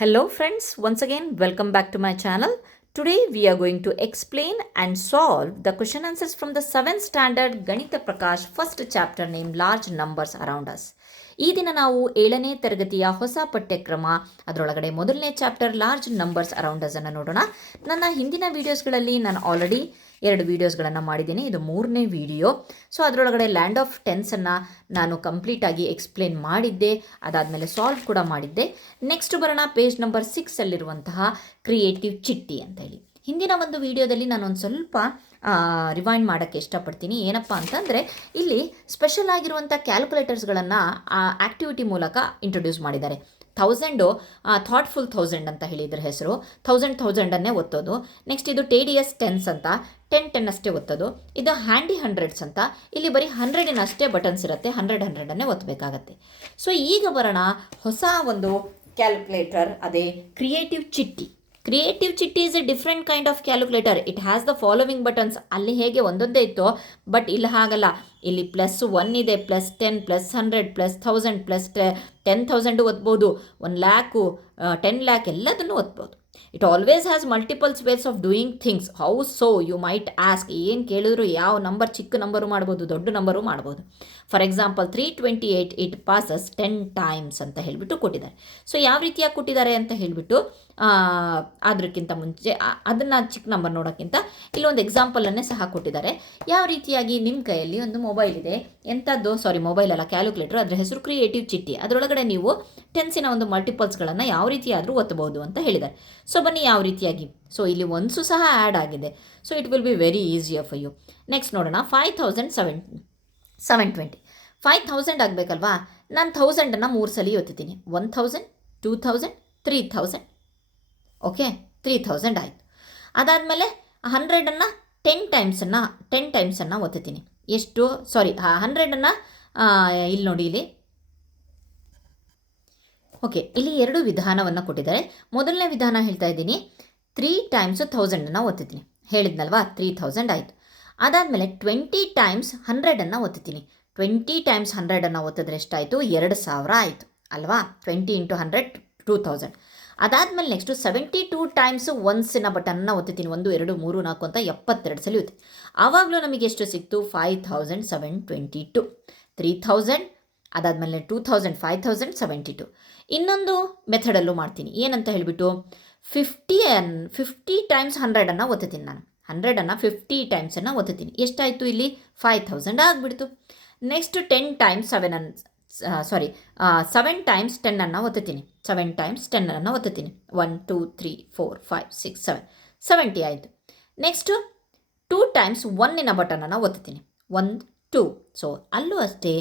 Hello friends, once again welcome back to my channel. Today we are going to explain and solve the question answers from the 7th standard Ganita Prakash first chapter named Large Numbers Around Us. ಈ ದಿನ ನಾವು 7ನೇ ತರಗತಿಯ ಹೊಸ ಪಠ್ಯಕ್ರಮ ಅದರೊಳಗಡೆ ಮೊದಲನೇ chapter large numbers around us ಅನ್ನು ನೋಡೋಣ. ನನ್ನ ಹಿಂದಿನ ವೀಡಿಯೋಸ್ಗಳಲ್ಲಿ ನಾನು ಆಲ್ರೆಡಿ 2 ವೀಡಿಯೋಸ್ಗಳನ್ನು ಮಾಡಿದ್ದೀನಿ. ಇದು 3ನೇ ವಿಡಿಯೋ. ಸೊ ಅದರೊಳಗಡೆ ಲ್ಯಾಂಡ್ ಆಫ್ ಟೆನ್ಸನ್ನು ನಾನು ಕಂಪ್ಲೀಟಾಗಿ ಎಕ್ಸ್ಪ್ಲೇನ್ ಮಾಡಿದ್ದೆ, ಅದಾದಮೇಲೆ ಸಾಲ್ವ್ ಕೂಡ ಮಾಡಿದ್ದೆ. ನೆಕ್ಸ್ಟ್ ಬರೋಣ ಪೇಜ್ ನಂಬರ್ 6ಅಲ್ಲಿರುವಂತಹ ಕ್ರಿಯೇಟಿವ್ ಚಿಟ್ಟಿ ಅಂತ ಹೇಳಿ. ಹಿಂದಿನ ಒಂದು ವಿಡಿಯೋದಲ್ಲಿ ನಾನೊಂದು ಸ್ವಲ್ಪ ರಿವೈಂಡ್ ಮಾಡೋಕ್ಕೆ ಇಷ್ಟಪಡ್ತೀನಿ. ಏನಪ್ಪ ಅಂತಂದರೆ ಇಲ್ಲಿ ಸ್ಪೆಷಲ್ ಆಗಿರುವಂಥ ಕ್ಯಾಲ್ಕುಲೇಟರ್ಸ್ಗಳನ್ನು ಆ್ಯಕ್ಟಿವಿಟಿ ಮೂಲಕ ಇಂಟ್ರೊಡ್ಯೂಸ್ ಮಾಡಿದ್ದಾರೆ. 1000 ಥಾಟ್ಫುಲ್ 1000 ಅಂತ ಹೇಳಿದ್ರ ಹೆಸರು. 1000ಅನ್ನೇ ಒತ್ತೋದು. ನೆಕ್ಸ್ಟ್ ಇದು TDS ಟೆನ್ಸ್ ಅಂತ 10 ಅಷ್ಟೇ ಒತ್ತೋದು. ಇದು ಹ್ಯಾಂಡಿ ಹಂಡ್ರೆಡ್ಸ್ ಅಂತ, ಇಲ್ಲಿ ಬರೀ 100 ಅಷ್ಟೇ ಬಟನ್ಸ್ ಇರುತ್ತೆ, 100ಅನ್ನೇ ಒತ್ತಬೇಕಾಗತ್ತೆ. ಸೊ ಈಗ ಬರೋಣ ಹೊಸ ಒಂದು ಕ್ಯಾಲ್ಕುಲೇಟರ್, ಅದೇ ಕ್ರಿಯೇಟಿವ್ ಚಿಟ್ಟಿ. ಕ್ರಿಯೇಟಿವ್ ಚಿಟ್ಟಿ is A different kind of calculator. It has the following buttons. ಅಲ್ಲಿ ಹೇಗೆ ಒಂದೊಂದೇ ಇತ್ತು, ಬಟ್ ಇಲ್ಲಿ ಹಾಗಲ್ಲ. ಇಲ್ಲಿ +1 ಇದೆ, +10, +100, +1000, +10,000 ಒತ್ಬೋದು, 1,00,000, 10 lakh ಎಲ್ಲದನ್ನು ಒತ್ಬೋದು. It always has multiples ways of doing things. How so you might ask. ಏನು ಕೇಳಿದ್ರು, ಯಾವ ನಂಬರ್ ಚಿಕ್ಕ ನಂಬರು ಮಾಡ್ಬೋದು, ದೊಡ್ಡ ನಂಬರು ಮಾಡ್ಬೋದು. For example 328 it passes 10 times ಅಂತ ಹೇಳಿಬಿಟ್ಟು ಕೊಟ್ಟಿದ್ದಾರೆ. ಸೊ ಯಾವ ರೀತಿಯಾಗಿ ಕೊಟ್ಟಿದ್ದಾರೆ ಅಂತ ಹೇಳಿಬಿಟ್ಟು ಅದಕ್ಕಿಂತ ಮುಂಚೆ ಅದನ್ನು ಚಿಕ್ಕ ನಂಬರ್ ನೋಡೋಕ್ಕಿಂತ ಇಲ್ಲೊಂದು ಎಕ್ಸಾಂಪಲನ್ನೇ ಸಹ ಕೊಟ್ಟಿದ್ದಾರೆ. ಯಾವ ರೀತಿಯಾಗಿ ನಿಮ್ಮ ಕೈಯಲ್ಲಿ ಒಂದು ಮೊಬೈಲ್ ಇದೆ, ಎಂಥದ್ದು, ಮೊಬೈಲ್ ಅಲ್ಲ, ಕ್ಯಾಲ್ಕುಲೇಟರ್, ಅದರ ಹೆಸರು ಕ್ರಿಯೇಟಿವ್ ಚಿಟ್ಟಿ. ಅದರೊಳಗಡೆ ನೀವು ಟೆನ್ಸಿನ ಒಂದು ಮಲ್ಟಿಪಲ್ಸ್ಗಳನ್ನು ಯಾವ ರೀತಿಯಾದರೂ ಒತ್ತಬಹುದು ಅಂತ ಹೇಳಿದ್ದಾರೆ. ಸೊ ಬನ್ನಿ ಯಾವ ರೀತಿಯಾಗಿ. ಸೊ ಇಲ್ಲಿ ಒನ್ಸು ಸಹ ಆ್ಯಡ್ ಆಗಿದೆ. So it will be very easier for you. Next ನೋಡೋಣ 5720. 5000 ಆಗಬೇಕಲ್ವಾ. ನಾನು 1000ಅನ್ನು 3 ಸಲ ಒತ್ತೀನಿ. 1000, 2000, 3000. ಓಕೆ, 3000 ಆಯಿತು. ಅದಾದಮೇಲೆ 100ಅನ್ನು 10 ಟೈಮ್ಸನ್ನು ಒತ್ತೀನಿ. ಎಷ್ಟು, 100ಅನ್ನು ಇಲ್ಲಿ ನೋಡಿ, ಇಲ್ಲಿ ಓಕೆ, ಇಲ್ಲಿ 2 ವಿಧಾನವನ್ನು ಕೊಟ್ಟಿದ್ದಾರೆ. ಮೊದಲನೇ ವಿಧಾನ ಹೇಳ್ತಾ ಇದ್ದೀನಿ, 3 times 1000ಅನ್ನು ಒತ್ತೀನಿ. ಹೇಳಿದ್ನಲ್ವಾ, 3000 ಆಯಿತು. ಅದಾದಮೇಲೆ 20 times 100ಅನ್ನು ಒತ್ತೀನಿ. 20 times 100ಅನ್ನು ಒತ್ತಿದ್ರೆ ಎಷ್ಟಾಯಿತು, 2000 ಆಯಿತು ಅಲ್ವಾ. 20 × 100 2000. ಅದಾದಮೇಲೆ ನೆಕ್ಸ್ಟು 72 times ಒನ್ಸಿನ ಬಟನ್ನ ಒತ್ತೀನಿ. 1 2 3 4 ಅಂತ 72 ಸಲ ಒತ್ತಿ. ಆವಾಗಲೂ ನಮಗೆ ಎಷ್ಟು ಸಿಕ್ತು, 5722. 3000, ಅದಾದಮೇಲೆ 2000, 5072. ಇನ್ನೊಂದು ಮೆಥಡಲ್ಲೂ ಮಾಡ್ತೀನಿ. ಏನಂತ ಹೇಳಿಬಿಟ್ಟು 50 times 100ಅನ್ನು ಒತ್ತೀನಿ. ನಾನು 100ಅನ್ನು 50 timesಅನ್ನು ಒತ್ತೀನಿ. ಎಷ್ಟಾಯಿತು, ಇಲ್ಲಿ 5000 ಆಗಿಬಿಡ್ತು. Next 7 times 10ಅನ್ನು ಒತ್ತೀನಿ. 7 times 10ಅನ್ನು ಒತ್ತೀನಿ. 1 2 3 4 5 6 7 70 ಆಯಿತು. Next 2 times 1ನ ಬಟನನ್ನು ಒತ್ತೀನಿ. 1 2. ಸೊ ಅಲ್ಲೂ ಅಷ್ಟೇ,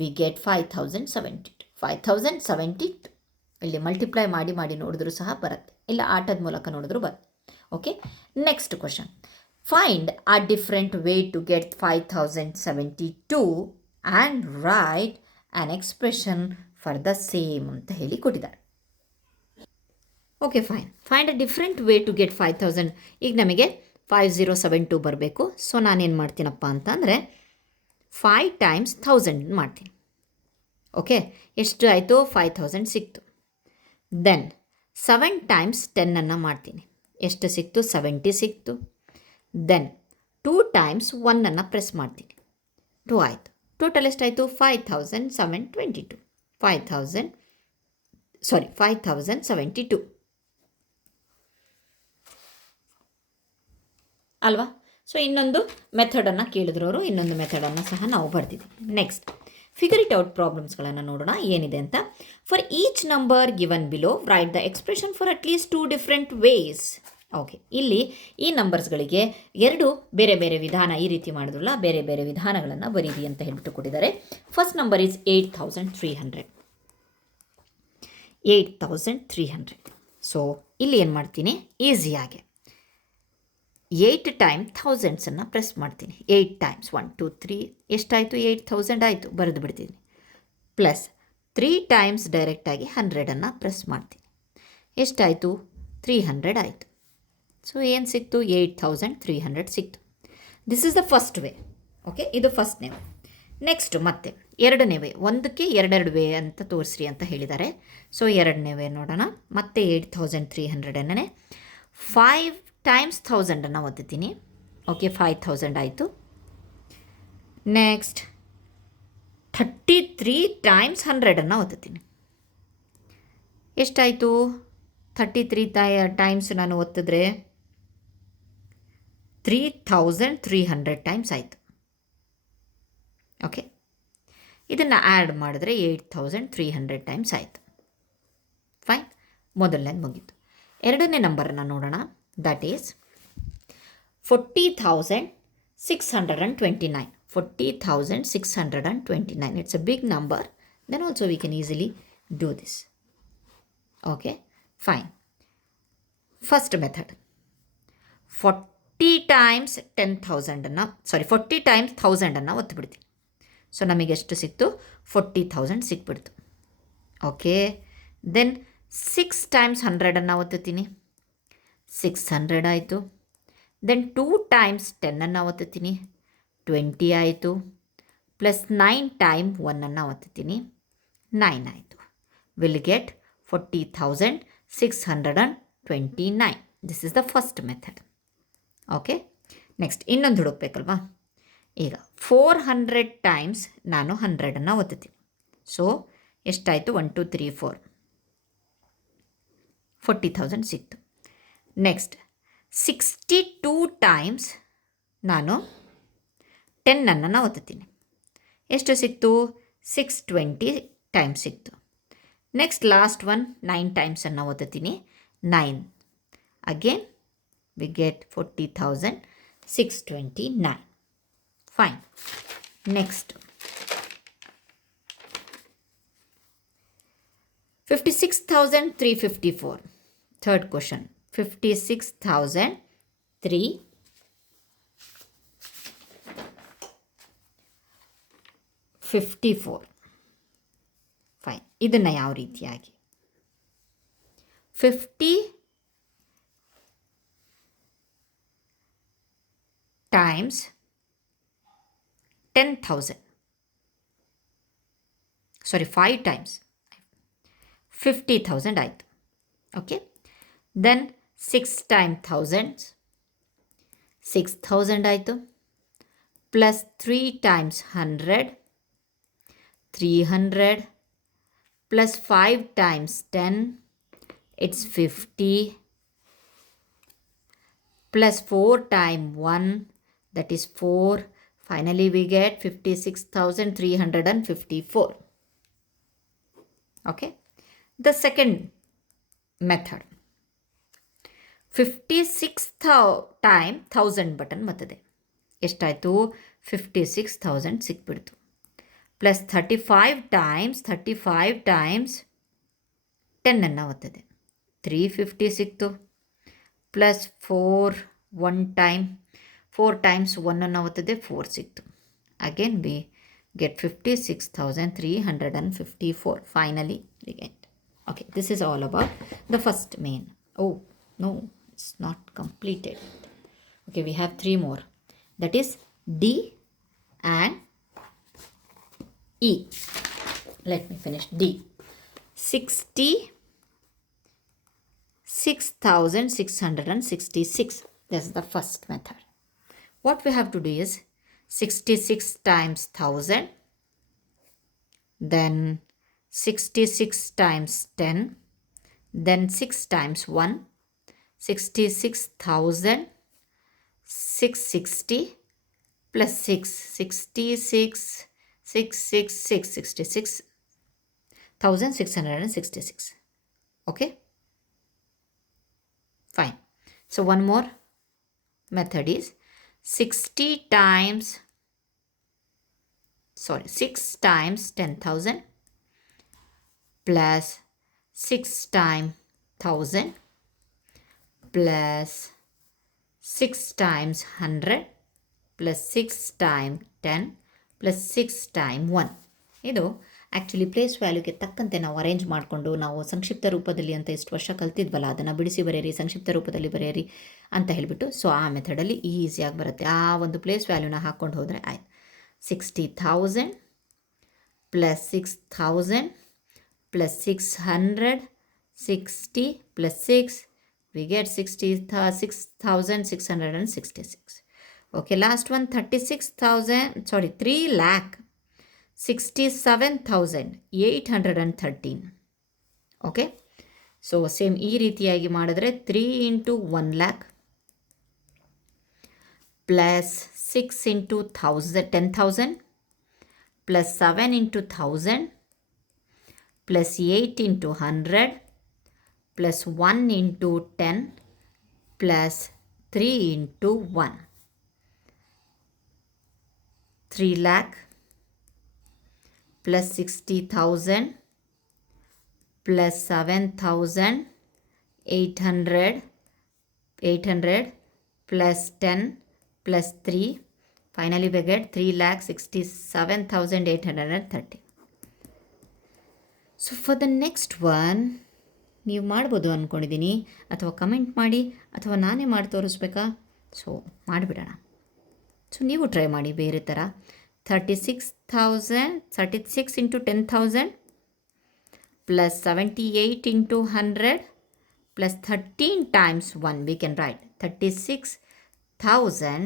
ವಿ ಗೆಟ್ 5072. ಇಲ್ಲಿ ಮಲ್ಟಿಪ್ಲೈ ಮಾಡಿ ನೋಡಿದ್ರೂ ಸಹ ಬರುತ್ತೆ, ಇಲ್ಲ ಆಟದ ಮೂಲಕ ನೋಡಿದ್ರು ಬರುತ್ತೆ. Okay, next question. Find a different way to get 5072 and write an expression for the same ಅಂತ ಹೇಳಿ ಕೊಟ್ಟಿದ್ದಾರೆ. Okay fine. Find a different way to get 5000. ಈಗ ನಮಗೆ 5072 ಬರಬೇಕು. ಸೊ ನಾನೇನು ಮಾಡ್ತೀನಪ್ಪ ಅಂತಂದರೆ 5 times 1000 ಮಾಡ್ತೀನಿ. ಓಕೆ, ಎಷ್ಟು ಆಯಿತು, 5000 ಸಿಕ್ತು. ದೆನ್ 7 times 10ಅನ್ನು ಮಾಡ್ತೀನಿ. ಎಷ್ಟು ಸಿಕ್ತು, 70 ಸಿಕ್ತು. ದೆನ್ 2 times 1ಅನ್ನು ಪ್ರೆಸ್ ಮಾಡ್ತೀನಿ. 2 ಆಯಿತು. ಟೋಟಲ್ ಎಷ್ಟಾಯಿತು, 5722. 5072 ಅಲ್ವಾ. ಸೊ ಇನ್ನೊಂದು ಮೆಥಡನ್ನು ಕೇಳಿದ್ರು ಅವರು, ಇನ್ನೊಂದು ಮೆಥಡನ್ನು ಸಹ ನಾವು ಬರ್ತಿದ್ದೀವಿ. ನೆಕ್ಸ್ಟ್ ಫಿಗರ್ ಇಟ್ ಔಟ್ ಪ್ರಾಬ್ಲಮ್ಸ್ಗಳನ್ನು ನೋಡೋಣ ಏನಿದೆ ಅಂತ. For each number given below right the expression for at least 2 different ways. Okay, ಇಲ್ಲಿ ಈ ನಂಬರ್ಸ್ಗಳಿಗೆ 2 ಬೇರೆ ಬೇರೆ ವಿಧಾನ, ಈ ರೀತಿ ಮಾಡಿದ್ರಲ್ಲ, ಬೇರೆ ಬೇರೆ ವಿಧಾನಗಳನ್ನು ಬರೀರಿ ಅಂತ ಹೇಳ್ಬಿಟ್ಟು ಕೊಟ್ಟಿದ್ದಾರೆ. First number is 8300. 8300. ಸೊ ಇಲ್ಲಿ ಏನು ಮಾಡ್ತೀನಿ, ಈಸಿಯಾಗೆ 8 times 1000 ಪ್ರೆಸ್ ಮಾಡ್ತೀನಿ. 8 times 1 2 3 ಎಷ್ಟಾಯಿತು, 8000 ಆಯಿತು, ಬರೆದು ಬಿಡ್ತೀನಿ. ಪ್ಲಸ್ 3 times ಡೈರೆಕ್ಟಾಗಿ 100ಅನ್ನು ಪ್ರೆಸ್ ಮಾಡ್ತೀನಿ. ಎಷ್ಟಾಯಿತು, 300 ಆಯಿತು. ಸೊ ಏನು ಸಿಕ್ತು, 8300 ಸಿಕ್ತು. This is the first way. Okay, ಇದು ಫಸ್ಟ್ನೇ ವೇ. ನೆಕ್ಸ್ಟು ಮತ್ತೆ ಎರಡನೇ ವೇ, ಒಂದಕ್ಕೆ ಎರಡೆರಡು ವೇ ಅಂತ ತೋರಿಸ್ರಿ ಅಂತ ಹೇಳಿದ್ದಾರೆ. ಸೊ ಎರಡನೇ ವೇ ನೋಡೋಣ. ಮತ್ತೆ 8300 5 ಟೈಮ್ಸ್ 1000 ಓದ್ತೀನಿ. ಓಕೆ, 5000 ಆಯಿತು. ನೆಕ್ಸ್ಟ್ 33 ಟೈಮ್ಸ್ 100 ಓದ್ತೀನಿ. ಎಷ್ಟಾಯಿತು? 33 ಟೈಮ್ಸ್ ನಾನು ಒತ್ತಿದ್ರೆ 3300 ಟೈಮ್ಸ್ ಆಯಿತು. ಓಕೆ, ಇದನ್ನು ಆ್ಯಡ್ ಮಾಡಿದ್ರೆ 8300 ಟೈಮ್ಸ್ ಆಯಿತು. ಫೈನ್, ಮೊದಲನೇದು ಮುಗೀತು. ಎರಡನೇ ನಂಬರನ್ನು ನೋಡೋಣ. That is 40,629. 40,629. It's a big number. Then also we can easily do this. Okay, fine. First method. 40 times 10,000 40 times 1000 ಒತ್ತಿಬಿಡ್ತೀನಿ. ಸೊ ನಮಗೆ ಎಷ್ಟು ಸಿಕ್ತು? 40,000 ಸಿಕ್ಬಿಡ್ತು. ಓಕೆ, ದೆನ್ 6 times 100 ಒತ್ತುತ್ತೀನಿ. 600 ಆಯಿತು. Then 2 times 10 ಒತ್ತುತ್ತೀನಿ. 20 ಆಯಿತು. Plus 9 times 1 ಒತ್ತುತ್ತೀನಿ. 9 ಆಯಿತು. Will get 40,629. This is the first method. Okay, next ಇನ್ನೊಂದು ಹುಡುಕ್ಬೇಕಲ್ವಾ? ಈಗ 400 ಟೈಮ್ಸ್ ನಾನು 100 ಒತ್ತುತ್ತೀನಿ. ಸೊ ಎಷ್ಟಾಯಿತು? 1 2 3 4 40,000 ಸಿಕ್ತು. ನೆಕ್ಸ್ಟ್ 62 ಟೈಮ್ಸ್ ನಾನು 10 ಒತ್ತುತ್ತೀನಿ. ಎಷ್ಟು ಸಿಕ್ತು? 620 ಟೈಮ್ಸ್ ಸಿಕ್ತು. ನೆಕ್ಸ್ಟ್ ಲಾಸ್ಟ್ ಒನ್ 9 ಟೈಮ್ಸ್ ಒತ್ತುತ್ತೀನಿ. 9 again we get 40,629. Fine. Next 56,354. Third question. 56,354. Fine. ಇದನ್ನು ಯಾವ ರೀತಿಯಾಗಿ 50 ಟೈಮ್ಸ್ 10,000 5 ಟೈಮ್ಸ್ 50,000 ಆಯಿತು. ಓಕೆ, ದೆನ್ 6 times 1000 6,000 ಆಯಿತು. Plus 3 times 100 300 plus 5 times 10 it's 50 plus 4 times 1 that is 4. Finally we get 56,354. Okay, the second method 56 time 1000 button ಮತ್ತದೆ. ಎಷ್ಟಾಯಿತು? 56,000 ಸಿಕ್ಬಿಡ್ತು. Plus 35 times 10 ಒತ್ತದೆ. 350 ಸಿಕ್ತು. Plus 4 1 time 4 times 1 ಒತ್ತದೆ. 4 ಸಿಕ್ತು. Again we get 56,354. Finally we get. Okay, this is all about the first main. Oh no, it's not completed. Okay, we have 3 more. That is D and E. Let me finish D. 66,666. That's the first method. What we have to do is 66 times 1000, then 66 times 10, then 6 times 1, 66,660 plus 6, 66,666. Okay, fine. So one more method is 6 times 10,000 plus 6 times 1000 plus 6 times 100 plus 6 times 10 plus 6 times 1. ಇದು actually place ವ್ಯಾಲ್ಯೂಗೆ ತಕ್ಕಂತೆ ನಾವು arrange ಮಾಡಿಕೊಂಡು ನಾವು ಸಂಕ್ಷಿಪ್ತ ರೂಪದಲ್ಲಿ ಅಂತ ಇಷ್ಟು ವರ್ಷ ಕಲ್ತಿದ್ವಲ್ಲ, ಅದನ್ನು ಬಿಡಿಸಿ ಬರೆಯಿರಿ, ಸಂಕ್ಷಿಪ್ತ ರೂಪದಲ್ಲಿ ಬರೆಯಿರಿ ಅಂತ ಹೇಳಿಬಿಟ್ಟು, ಸೊ ಆ ಮೆಥಡಲ್ಲಿ ಈಸಿಯಾಗಿ ಬರುತ್ತೆ. ಆ ಒಂದು ಪ್ಲೇಸ್ ವ್ಯಾಲ್ಯೂನ ಹಾಕ್ಕೊಂಡು ಹೋದರೆ ಆಯ್ತು. 60,000 plus 6,000 plus 600, 60 plus 6, we get 6,666. Okay, last one 36,000, sorry, 3,67,813. Okay, so same ಈ ರೀತಿಯಾಗಿ ಮಾಡಿದ್ರೆ 3 into 1 lac plus 6 into 10,000 plus 7 into 1000 plus 8 into 100 plus 1 into 10 plus 3 into 1, 3 lakh plus 60,000 plus 7,800 plus 10 plus 3, finally we get 3,67,830. So for the next one, ನೀವು ಮಾಡ್ಬೋದು ಅಂದ್ಕೊಂಡಿದ್ದೀನಿ, ಅಥವಾ comment ಮಾಡಿ ಅಥವಾ ನಾನೇ ಮಾಡಿ ತೋರಿಸ್ಬೇಕಾ? ಸೊ ಮಾಡಿಬಿಡೋಣ. ಸೊ ನೀವು ಟ್ರೈ ಮಾಡಿ ಬೇರೆ ಥರ. 36 into 10,000 plus 78 into 100 plus 13 times 1, we can write 36,000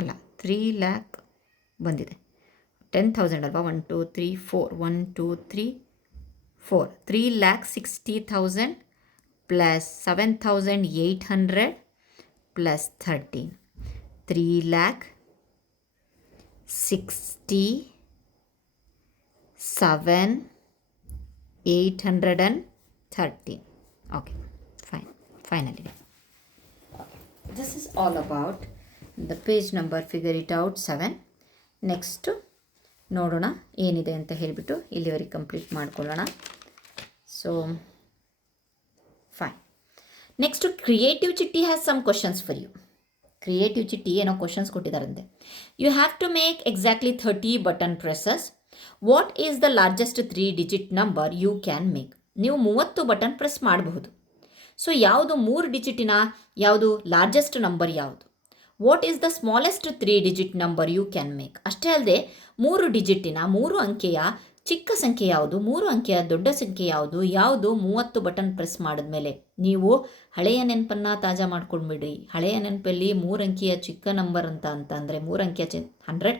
ಅಲ್ಲ 3 lakh ಬಂದಿದೆ. 10,000 ಅಲ್ವಾ, 1 2 3 4 1 2 3 4, 3,60,000 plus 7,800 plus 13, 3,67,813. Okay, fine. Finally, this is all about the page number. Figure it out 7. Next ನೋಡೋಣ ಏನಿದೆ ಅಂತ ಹೇಳಿಬಿಟ್ಟು ಇಲ್ಲಿವರೆಗೆ ಕಂಪ್ಲೀಟ್ ಮಾಡ್ಕೊಳ್ಳೋಣ. So fine. Next creative Chitti has some questions for you. Creative Chitti ಏನೋ ಕ್ವಶನ್ಸ್ ಕೊಟ್ಟಿದ್ದಾರಂತೆ. You have to make exactly 30 button presses. What is the largest 3 digit number you can make? ನೀವು 30 button press ಮಾಡಬಹುದು. ಸೊ ಯಾವುದು 3 ಡಿಜಿಟಿನ ಯಾವುದು largest number ಯಾವುದು? What is the smallest 3 digit number you can make? ಅಷ್ಟೇ ಅಲ್ಲದೆ 3 ಡಿಜಿಟಿನ 3 ಅಂಕೆಯ ಚಿಕ್ಕ ಸಂಖ್ಯೆ ಯಾವುದು, 3 ಅಂಕೆಯ ದೊಡ್ಡ ಸಂಖ್ಯೆ ಯಾವುದು, ಯಾವುದು 30 ಬಟನ್ ಪ್ರೆಸ್ ಮಾಡಿದ್ಮೇಲೆ? ನೀವು ಹಳೆಯ ನೆನಪನ್ನು ತಾಜಾ ಮಾಡ್ಕೊಂಡ್ಬಿಡ್ರಿ. ಹಳೆಯ ನೆನಪಲ್ಲಿ 3 ಅಂಕೆಯ ಚಿಕ್ಕ ನಂಬರ್ ಅಂತಂದರೆ 3 ಅಂಕೆಯ 100,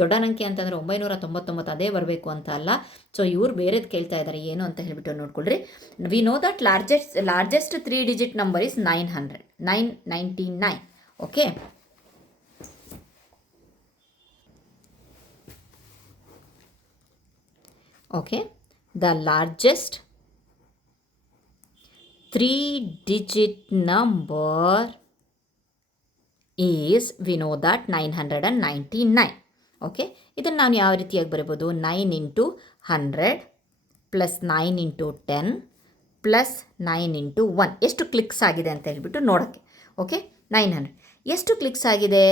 ದೊಡ್ಡ ಅಂಕೆ ಅಂತಂದರೆ 999 ಅದೇ ಬರಬೇಕು ಅಂತ ಅಲ್ಲ. ಸೊ ಇವ್ರು ಬೇರೆದು ಕೇಳ್ತಾ ಇದ್ದಾರೆ, ಏನು ಅಂತ ಹೇಳಿಬಿಟ್ಟು ನೋಡ್ಕೊಳ್ರಿ. We know that largest 3 digit number is 999. Okay, okay, the largest 3-digit number is, we know that 999. okay, ಇದನ್ನು ನಾವು ಯಾವ ರೀತಿಯಾಗಿ ಬರೀಬೋದು? 9 into 100 plus 9 into 10 plus 9 into 1. ಎಷ್ಟು ಕ್ಲಿಕ್ಸ್ ಆಗಿದೆ ಅಂತ ಹೇಳ್ಬಿಟ್ಟು ನೋಡೋಕ್ಕೆ. ಓಕೆ, 900 ಎಷ್ಟು ಕ್ಲಿಕ್ಸ್ ಆಗಿದೆ?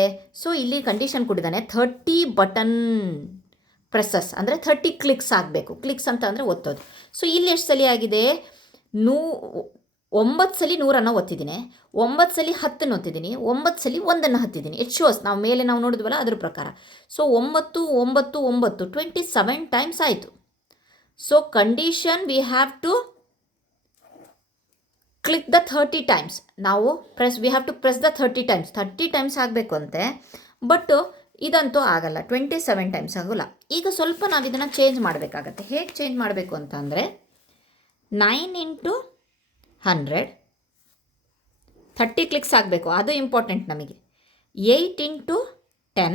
ಸೊ ಇಲ್ಲಿ ಕಂಡೀಷನ್ ಕೊಟ್ಟಿದ್ದಾನೆ 30 ಬಟನ್ ಪ್ರೆಸಸ್ ಅಂದರೆ 30 ಕ್ಲಿಕ್ಸ್ ಆಗಬೇಕು. ಕ್ಲಿಕ್ಸ್ ಅಂತ ಅಂದರೆ ಒತ್ತೋದು. ಸೊ ಇಲ್ಲಿ ಎಷ್ಟು ಸಲ ಆಗಿದೆ? 9 ಸಲ 100 ಒತ್ತಿದ್ದೀನಿ, 9 ಸಲ 10 ಒತ್ತಿದ್ದೀನಿ, 9 ಸಲ 1 ಹತ್ತಿದ್ದೀನಿ. ಇಟ್ ಶೋಸ್ ನಾವು ಮೇಲೆ ನಾವು ನೋಡಿದ್ವಲ್ಲ ಅದ್ರ ಪ್ರಕಾರ. ಸೊ 9 9 9 27 ಟೈಮ್ಸ್ ಆಯಿತು. So condition we have to click the 30 times. ನಾವು we have to press the 30 times. 30 times ಆಗಬೇಕು ಅಂತೆ. ಬಟ್ ಇದಂತೂ ಆಗಲ್ಲ, 27 ಟೈಮ್ಸ್ ಆಗೋಲ್ಲ. ಈಗ ಸ್ವಲ್ಪ ನಾವು ಇದನ್ನು ಚೇಂಜ್ ಮಾಡಬೇಕಾಗತ್ತೆ. ಹೇಗೆ ಚೇಂಜ್ ಮಾಡಬೇಕು ಅಂತ ಅಂದರೆ 9 ಇಂಟು 100 30 ಕ್ಲಿಕ್ಸ್ ಆಗಬೇಕು, ಅದು ಇಂಪಾರ್ಟೆಂಟ್ ನಮಗೆ. 8 ಇಂಟು 10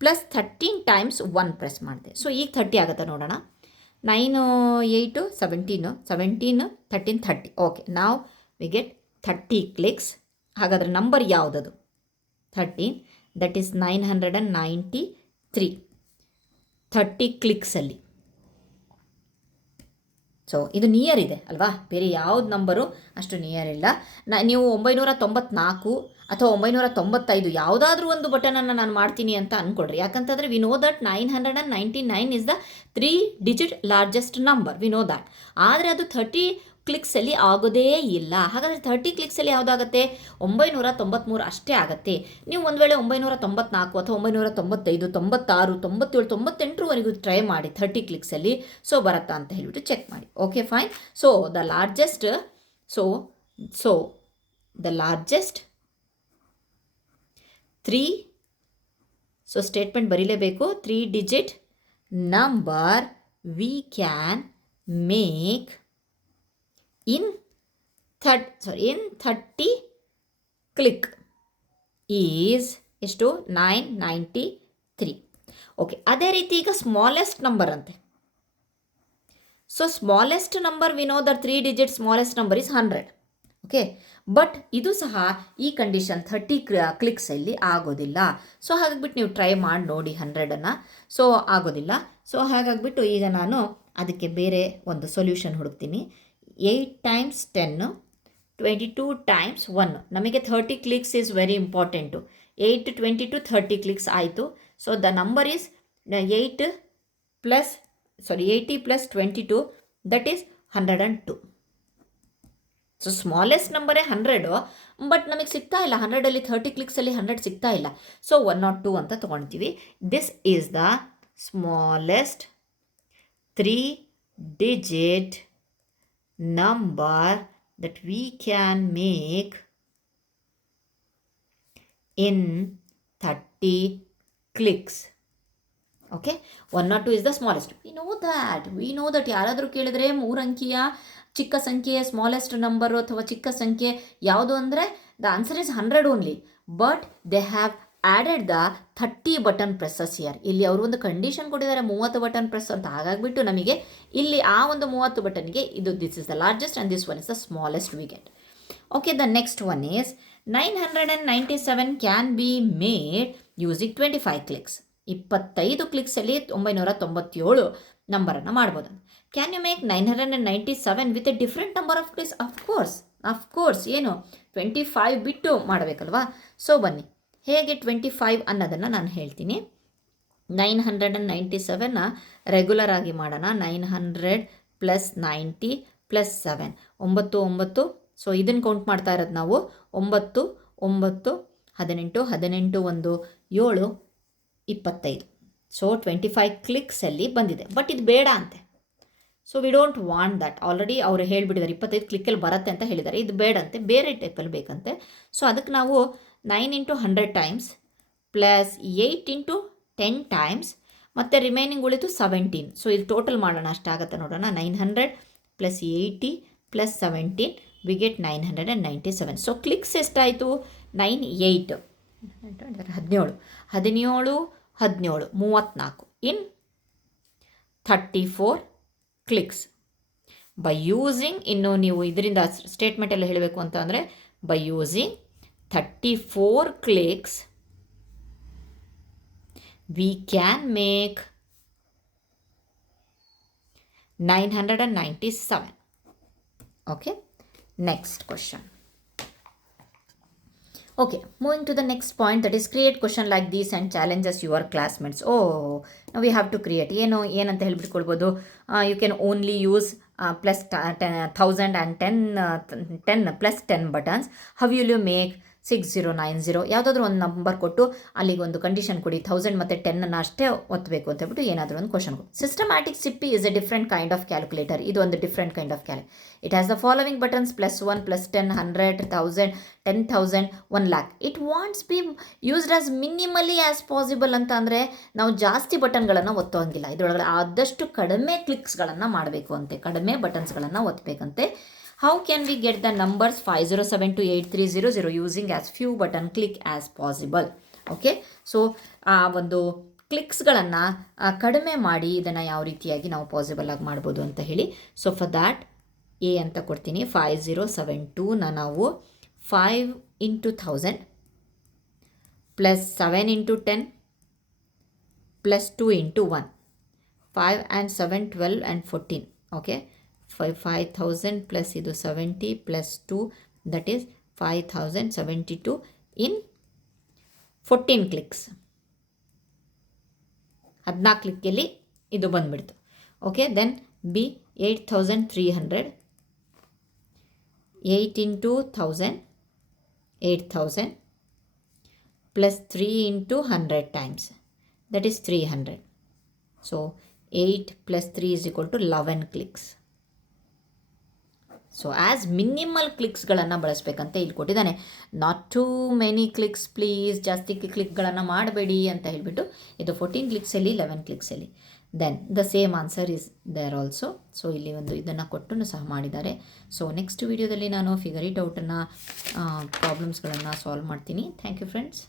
ಪ್ಲಸ್ 13 ಟೈಮ್ಸ್ 1 ಪ್ರೆಸ್ ಮಾಡಿದೆ. ಸೊ ಈಗ 30 ಆಗುತ್ತೆ ನೋಡೋಣ. 9 8 17 17 13 30. ಓಕೆ, ನಾವು ವಿ ಗೆಟ್ 30 ಕ್ಲಿಕ್ಸ್. ಹಾಗಾದರೆ ನಂಬರ್ ಯಾವುದದು? 13. That is 993. 30 ಕ್ಲಿಕ್ಸಲ್ಲಿ. ಸೊ ಇದು ನಿಯರ್ ಇದೆ ಅಲ್ವಾ? ಬೇರೆ ಯಾವ್ದು ನಂಬರು ಅಷ್ಟು ನಿಯರ್ ಇಲ್ಲ. ನೀವು 994 ಅಥವಾ 995 ಯಾವುದಾದ್ರೂ ಒಂದು ಬಟನನ್ನು ನಾನು ಮಾಡ್ತೀನಿ ಅಂತ ಅಂದ್ಕೊಳ್ರಿ. ಯಾಕಂತಂದರೆ V know that 999 is the 3 digit largest number, we know that. ಆದರೆ ಅದು 30 ಕ್ಲಿಕ್ಸಲ್ಲಿ ಆಗೋದೇ ಇಲ್ಲ. ಹಾಗಾದರೆ 30 ಕ್ಲಿಕ್ಸಲ್ಲಿ ಯಾವುದಾಗುತ್ತೆ? 993 ಅಷ್ಟೇ ಆಗುತ್ತೆ. ನೀವು ಒಂದು ವೇಳೆ 994 ಅಥವಾ 995, 96, 97, 98ವರೆಗೂ ಟ್ರೈ ಮಾಡಿ 30 ಕ್ಲಿಕ್ಸಲ್ಲಿ. ಸೊ ಬರುತ್ತಾ ಅಂತ ಹೇಳಿಬಿಟ್ಟು ಚೆಕ್ ಮಾಡಿ. Okay fine. So the largest the largest 3, so statement ಬರೀಲೇಬೇಕು, 3 digit number we can make in 30 click is ಎಷ್ಟು? 993. ಓಕೆ, ಅದೇ ರೀತಿ ಈಗ ಸ್ಮಾಲೆಸ್ಟ್ ನಂಬರ್ ಅಂತೆ. So smallest number V know that 3 digit smallest number is 100. Okay, but ಇದು ಸಹ ಈ condition 30 ಕ್ಲಿಕ್ಸಲ್ಲಿ ಆಗೋದಿಲ್ಲ. ಸೊ ಹಾಗಾಗಿಬಿಟ್ಟು ನೀವು ಟ್ರೈ ಮಾಡಿ ನೋಡಿ 100ಅನ್ನು. ಸೊ ಆಗೋದಿಲ್ಲ. ಸೊ ಹಾಗಾಗಿಬಿಟ್ಟು ಈಗ ನಾನು ಅದಕ್ಕೆ ಬೇರೆ ಒಂದು ಸೊಲ್ಯೂಷನ್ ಹುಡುಕ್ತೀನಿ. 8 times 10, 22 times 1. ನಮಗೆ 30 clicks is very important. 8, 22, 30 clicks ಆಯಿತು. So the number is 80 plus 22, that is 102. So smallest ನಂಬರೇ 100, ಬಟ್ ನಮಗೆ ಸಿಗ್ತಾ ಇಲ್ಲ 100ಅಲ್ಲಿ 30 ಕ್ಲಿಕ್ಸಲ್ಲಿ 100 ಸಿಗ್ತಾ ಇಲ್ಲ. ಸೊ 102 ಅಂತ ತೊಗೊಳ್ತೀವಿ. This is the smallest 3 digit number that we can make in 30 clicks. Okay, 102 is the smallest. We know that ಯಾರಾದರೂ ಕೇಳಿದ್ರೆ 3 ಅಂಕಿಯ ಚಿಕ್ಕ ಸಂಖ್ಯೆ ಸ್ಮಾಲೆಸ್ಟ್ ನಂಬರು ಅಥವಾ ಚಿಕ್ಕ ಸಂಖ್ಯೆ ಯಾವುದು ಅಂದರೆ the answer is 100 only. But they have added the 30 button presses here. ಇಲ್ಲಿ ಅವರು ಒಂದು ಕಂಡೀಷನ್ ಕೊಟ್ಟಿದ್ದಾರೆ 30 ಬಟನ್ ಪ್ರೆಸ್ ಅಂತ. ಹಾಗಾಗಿಬಿಟ್ಟು ನಮಗೆ ಇಲ್ಲಿ ಆ ಒಂದು 30 ಬಟನ್ಗೆ ಇದು this is the largest and this one is the smallest we get. Okay, the next one is 997 can be made using 25 clicks. 25 ಕ್ಲಿಕ್ಸಲ್ಲಿ 997 ನಂಬರನ್ನು ಮಾಡ್ಬೋದು. Can you make 997 with a different number of clicks? Of course ಏನು 25 ಬಿಟ್ಟು ಮಾಡಬೇಕಲ್ವಾ? So ಬನ್ನಿ, ಹೇಗೆ 25 ಅನ್ನೋದನ್ನು ನಾನು ಹೇಳ್ತೀನಿ. 997 ರೆಗ್ಯುಲರ್ ಆಗಿ ಮಾಡೋಣ. 900 + 90 + 7, 9. ಸೊ ಇದನ್ನು ಕೌಂಟ್ ಮಾಡ್ತಾ ಇರೋದು ನಾವು. 9, 9, 18, 18, 1, 7, 25. ಸೊ 25 ಕ್ಲಿಕ್ಸಲ್ಲಿ ಬಂದಿದೆ. ಬಟ್ ಇದು ಬೇಡ ಅಂತೆ. So we don't want that. Already ಅವರು ಹೇಳಿಬಿಟ್ಟಿದ್ದಾರೆ 25 ಕ್ಲಿಕ್ಕಲ್ಲಿ ಬರುತ್ತೆ ಅಂತ ಹೇಳಿದ್ದಾರೆ. ಇದು ಬೇಡಂತೆ, ಬೇರೆ ಟೈಪಲ್ಲಿ ಬೇಕಂತೆ. ಸೊ ಅದಕ್ಕೆ ನಾವು 9 × 100 ಟೈಮ್ಸ್ ಪ್ಲಸ್ 8 × 10 ಟೈಮ್ಸ್ ಮತ್ತು ರಿಮೈನಿಂಗ್ ಉಳಿತು 17. ಸೊ ಇದು ಟೋಟಲ್ ಮಾಡೋಣ, ಅಷ್ಟಾಗತ್ತೆ ನೋಡೋಣ. 900 + 80 + 17 ವಿ ಗೆಟ್ 997. ಸೊ ಕ್ಲಿಕ್ಸ್ ಎಷ್ಟಾಯಿತು? 98, 17, 17, 17, 34 ಇನ್ 34 ಕ್ಲಿಕ್ಸ್ ಬೈ ಯೂಸಿಂಗ್. ಇನ್ನು ನೀವು ಇದರಿಂದ ಸ್ಟೇಟ್ಮೆಂಟ್ ಎಲ್ಲ ಹೇಳಬೇಕು ಅಂತ ಅಂದರೆ by using 34 clicks we can make 997. Okay, next question. Okay, moving to the next point, that is create question like this and challenges your classmates. Now we have to create. ಏನಂತ ಹೇಳ್ಬಿಟ್ಕೊಳ್ಬೋದು. You can only use plus 1000 and 10 plus 10 buttons. How will you make 6090? ಯಾವುದಾದ್ರೂ ಒಂದು number ಕೊಟ್ಟು ಅಲ್ಲಿಗೆ ಒಂದು condition ಕೊಡಿ. 1000 ಮತ್ತು 10 ಅಷ್ಟೇ ಒತ್ತಬೇಕು ಅಂತ ಹೇಳ್ಬಿಟ್ಟು ಏನಾದರೂ ಒಂದು ಕ್ವಶನ್ ಕೊಡಿ. ಸಿಸ್ಟಮ್ಯಾಟಿಕ್ ಸಿಪ್ಪಿ is A different kind of calculator. ಇದು ಒಂದು different kind of it has the following buttons +1, +10, 100, 1000, 10,000, 1,00,000. It wants be used as ಮಿನಿಮಲಿ as possible ಅಂತ ಅಂದರೆ ನಾವು ಜಾಸ್ತಿ ಬಟನ್ಗಳನ್ನು ಒತ್ತೋಂಗಿಲ್ಲ. ಇದರೊಳಗಡೆ ಆದಷ್ಟು ಕಡಿಮೆ ಕ್ಲಿಕ್ಸ್ಗಳನ್ನು ಮಾಡಬೇಕು ಅಂತೆ, ಕಡಿಮೆ ಬಟನ್ಸ್ಗಳನ್ನು ಒತ್ತಬೇಕಂತೆ. How can we get the numbers 507 to 8300 using as few button click as possible? Okay, so ಆ ಒಂದು ಕ್ಲಿಕ್ಸ್ಗಳನ್ನು ಕಡಿಮೆ ಮಾಡಿ ಇದನ್ನು ಯಾವ ರೀತಿಯಾಗಿ ನಾವು ಪಾಸಿಬಲ್ ಆಗಿ ಮಾಡ್ಬೋದು ಅಂತ ಹೇಳಿ. ಸೊ ಫಾರ್ ದ್ಯಾಟ್ ಎ ಅಂತ ಕೊಡ್ತೀನಿ. 5072ನ ನಾವು 5 × 1000 + 7 × 10 + 2 × 1, 5 and 7, 12 and 14. ಓಕೆ, 5000 ಪ್ಲಸ್ ಇದು 70 + 2, ದಟ್ ಈಸ್ 5072 ಇನ್ 14 ಕ್ಲಿಕ್ಸ್. 14 ಕ್ಲಿಕ್ಕಲ್ಲಿ ಇದು ಬಂದುಬಿಡ್ತು. Okay, then B 8300 8 into 1000, 8000 plus 3 into 100 times, that is 300. So 8 plus 3 is equal to 11 clicks. So as minimal ಕ್ಲಿಕ್ಸ್ಗಳನ್ನು ಬಳಸಬೇಕಂತ ಇಲ್ಲಿ ಕೊಟ್ಟಿದ್ದಾನೆ. Not too many clicks please, ಜಾಸ್ತಿ ಕ್ಲಿಕ್ಗಳನ್ನು ಮಾಡಬೇಡಿ ಅಂತ ಹೇಳಿಬಿಟ್ಟು ಇದು 14 ಕ್ಲಿಕ್ಸಲ್ಲಿ 11 ಕ್ಲಿಕ್ಸಲ್ಲಿ. Then the same answer is there also. So ಇಲ್ಲಿ ಒಂದು ಇದನ್ನು ಕೊಟ್ಟು ಸಹ ಮಾಡಿದ್ದಾರೆ. ಸೊ ನೆಕ್ಸ್ಟ್ ವಿಡಿಯೋದಲ್ಲಿ ನಾನು ಫಿಗರ್ ಇಟ್ ಔಟನ್ನು ಪ್ರಾಬ್ಲಮ್ಸ್ಗಳನ್ನು ಸಾಲ್ವ್ ಮಾಡ್ತೀನಿ. Thank you friends.